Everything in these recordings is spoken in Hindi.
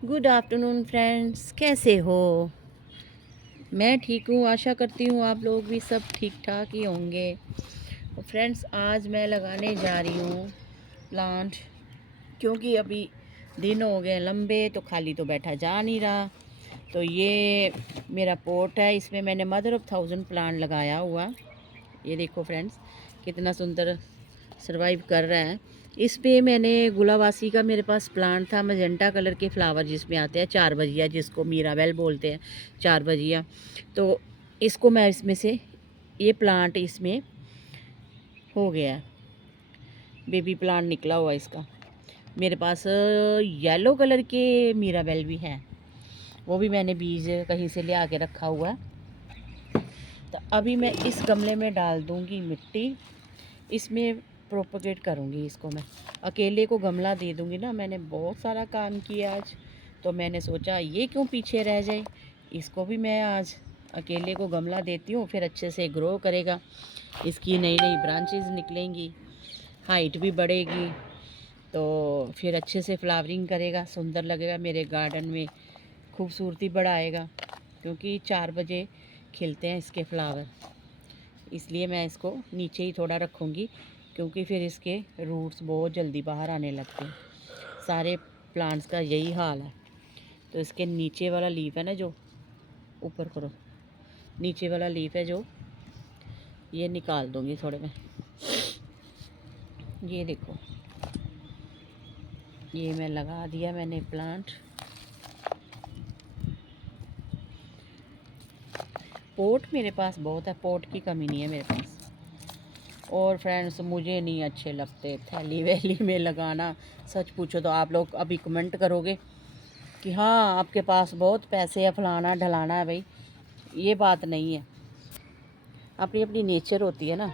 गुड आफ्टरनून फ्रेंड्स, कैसे हो? मैं ठीक हूँ। आशा करती हूँ आप लोग भी सब ठीक ठाक ही होंगे। फ्रेंड्स, आज मैं लगाने जा रही हूँ प्लांट, क्योंकि अभी दिन हो गए लंबे, तो खाली तो बैठा जा नहीं रहा। तो ये मेरा पोट है, इसमें मैंने मदर ऑफ थाउजेंड प्लांट लगाया हुआ। ये देखो फ्रेंड्स, कितना सुंदर सरवाइव कर रहा है। इस पे मैंने गुलाबासी का मेरे पास प्लांट था, मजेंटा कलर के फ्लावर जिसमें आते हैं, चार बजिया, जिसको मीराबेल बोलते हैं, चार बजिया। तो इसको मैं इसमें से ये प्लांट इसमें हो गया है, बेबी प्लांट निकला हुआ इसका। मेरे पास येलो कलर के मीराबेल भी हैं, वो भी मैंने बीज कहीं से ले आके रखा हुआ है। तो अभी मैं इस गमले में डाल दूँगी मिट्टी, इसमें प्रोपगेट करूँगी इसको। मैं अकेले को गमला दे दूँगी ना, मैंने बहुत सारा काम किया आज, तो मैंने सोचा ये क्यों पीछे रह जाए, इसको भी मैं आज अकेले को गमला देती हूँ, फिर अच्छे से ग्रो करेगा, इसकी नई नई ब्रांचेस निकलेंगी, हाइट भी बढ़ेगी, तो फिर अच्छे से फ्लावरिंग करेगा, सुंदर लगेगा मेरे गार्डन में, खूबसूरती बढ़ाएगा। क्योंकि 4 बजे खिलते हैं इसके फ्लावर, इसलिए मैं इसको नीचे ही थोड़ा रखूँगी, क्योंकि फिर इसके रूट्स बहुत जल्दी बाहर आने लगते हैं। सारे प्लांट्स का यही हाल है। तो इसके नीचे वाला लीफ है ना, जो ऊपर करो, नीचे वाला लीफ है जो, ये निकाल दूँगी थोड़े में। ये देखो, ये मैं लगा दिया मैंने प्लांट। पोट मेरे पास बहुत है, पोट की कमी नहीं है मेरे पास। और फ्रेंड्स, मुझे नहीं अच्छे लगते थैली वैली में लगाना। सच पूछो तो आप लोग अभी कमेंट करोगे कि हाँ आपके पास बहुत पैसे है, फलाना ढलाना है। भाई, ये बात नहीं है, अपनी अपनी नेचर होती है ना।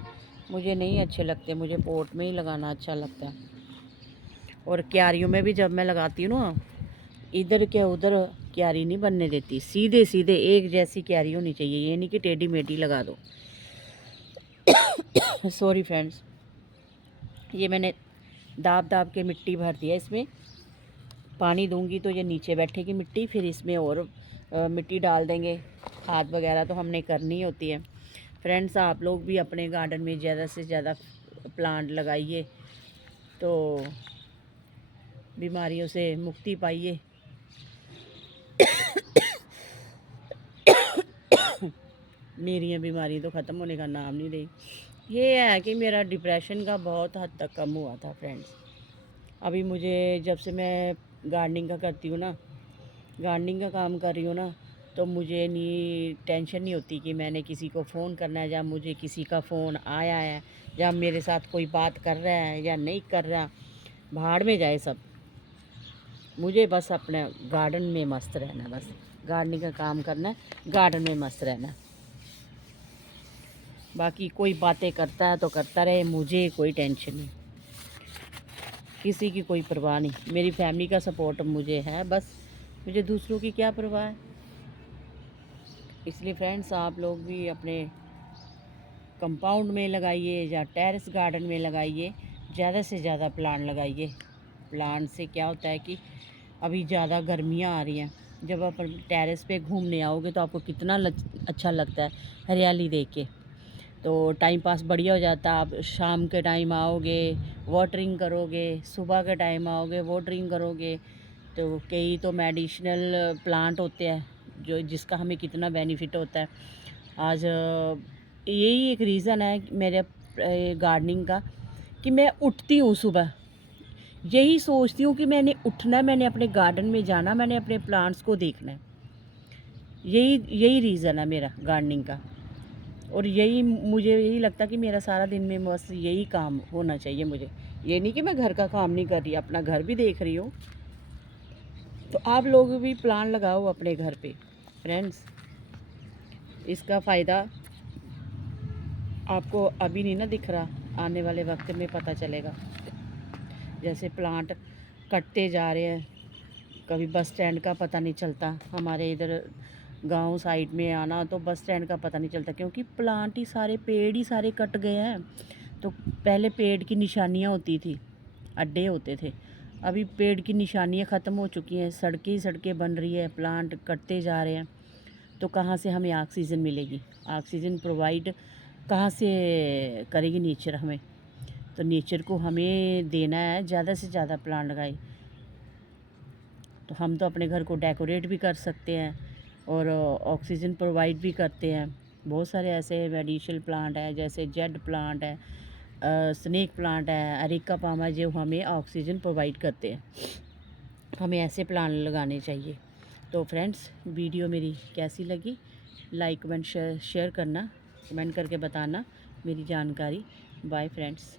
मुझे नहीं अच्छे लगते, मुझे पोट में ही लगाना अच्छा लगता है। और क्यारियों में भी जब मैं लगाती हूँ ना, इधर के उधर क्यारी नहीं बनने देती, सीधे सीधे एक जैसी क्यारी होनी चाहिए, ये नहीं कि टेढ़ी मेढ़ी लगा दो। सॉरी फ्रेंड्स, ये मैंने दाब दाब के मिट्टी भर दिया, इसमें पानी दूंगी तो ये नीचे बैठेगी मिट्टी, फिर इसमें और मिट्टी डाल देंगे। खाद वगैरह तो हमने करनी होती है। फ्रेंड्स, आप लोग भी अपने गार्डन में ज़्यादा से ज़्यादा प्लांट लगाइए, तो बीमारियों से मुक्ति पाइए। मेरी बीमारी तो ख़त्म होने का नाम नहीं रही। ये है कि मेरा डिप्रेशन का बहुत हद तक कम हुआ था फ्रेंड्स। अभी मुझे, जब से मैं गार्डनिंग का करती हूँ ना, गार्डनिंग का काम कर रही हूँ ना, तो मुझे नहीं टेंशन नहीं होती कि मैंने किसी को फ़ोन करना है, या मुझे किसी का फ़ोन आया है, या मेरे साथ कोई बात कर रहा है या नहीं कर रहा। भाड़ में जाए सब, मुझे बस अपने गार्डन में मस्त रहना, बस गार्डनिंग का काम करना है, गार्डन में मस्त रहना है। बाकी कोई बातें करता है तो करता रहे, मुझे कोई टेंशन नहीं, किसी की कोई परवाह नहीं। मेरी फैमिली का सपोर्ट मुझे है, बस मुझे दूसरों की क्या परवाह है। इसलिए फ्रेंड्स, आप लोग भी अपने कंपाउंड में लगाइए या टेरेस गार्डन में लगाइए, ज़्यादा से ज़्यादा प्लांट लगाइए। प्लांट से क्या होता है कि अभी ज़्यादा गर्मियाँ आ रही हैं, जब आप टेरेस पे घूमने आओगे तो आपको कितना अच्छा लगता है हरियाली देख के। तो टाइम पास बढ़िया हो जाता है। आप शाम के टाइम आओगे, वाटरिंग करोगे, सुबह के टाइम आओगे, वाटरिंग करोगे। तो कई तो मेडिसिनल प्लांट होते हैं जो, जिसका हमें कितना बेनिफिट होता है। आज यही एक रीज़न है मेरे गार्डनिंग का, कि मैं उठती हूँ सुबह, यही सोचती हूँ कि मैंने उठना है, मैंने अपने गार्डन में जाना, मैंने अपने प्लांट्स को देखना है। यही यही रीज़न है मेरा गार्डनिंग का। और यही मुझे यही लगता कि मेरा सारा दिन में बस यही काम होना चाहिए मुझे। ये नहीं कि मैं घर का काम नहीं कर रही, अपना घर भी देख रही हूँ। तो आप लोग भी प्लांट लगाओ अपने घर पे फ्रेंड्स। इसका फ़ायदा आपको अभी नहीं ना दिख रहा, आने वाले वक्त में पता चलेगा। जैसे प्लांट कटते जा रहे हैं, कभी बस स्टैंड का पता नहीं चलता। हमारे इधर गांव साइड में आना तो बस स्टैंड का पता नहीं चलता, क्योंकि प्लांट ही सारे, पेड़ ही सारे कट गए हैं। तो पहले पेड़ की निशानियाँ होती थी, अड्डे होते थे, अभी पेड़ की निशानियाँ ख़त्म हो चुकी हैं, सड़कें ही सड़कें बन रही है, प्लांट कटते जा रहे हैं, तो कहाँ से हमें ऑक्सीजन मिलेगी? ऑक्सीजन प्रोवाइड कहाँ से करेगी नेचर हमें? तो नेचर को हमें देना है, ज़्यादा से ज़्यादा प्लांट लगाए। तो हम तो अपने घर को डेकोरेट भी कर सकते हैं और ऑक्सीजन प्रोवाइड भी करते हैं। बहुत सारे ऐसे मेडिसिनल प्लांट हैं, जैसे जेड प्लांट है, स्नेक प्लांट है, अरेका पाम है, जो हमें ऑक्सीजन प्रोवाइड करते हैं। हमें ऐसे प्लांट लगाने चाहिए। तो फ्रेंड्स, वीडियो मेरी कैसी लगी? लाइक कमेंट शेयर करना, कमेंट करके बताना मेरी जानकारी। Bye friends.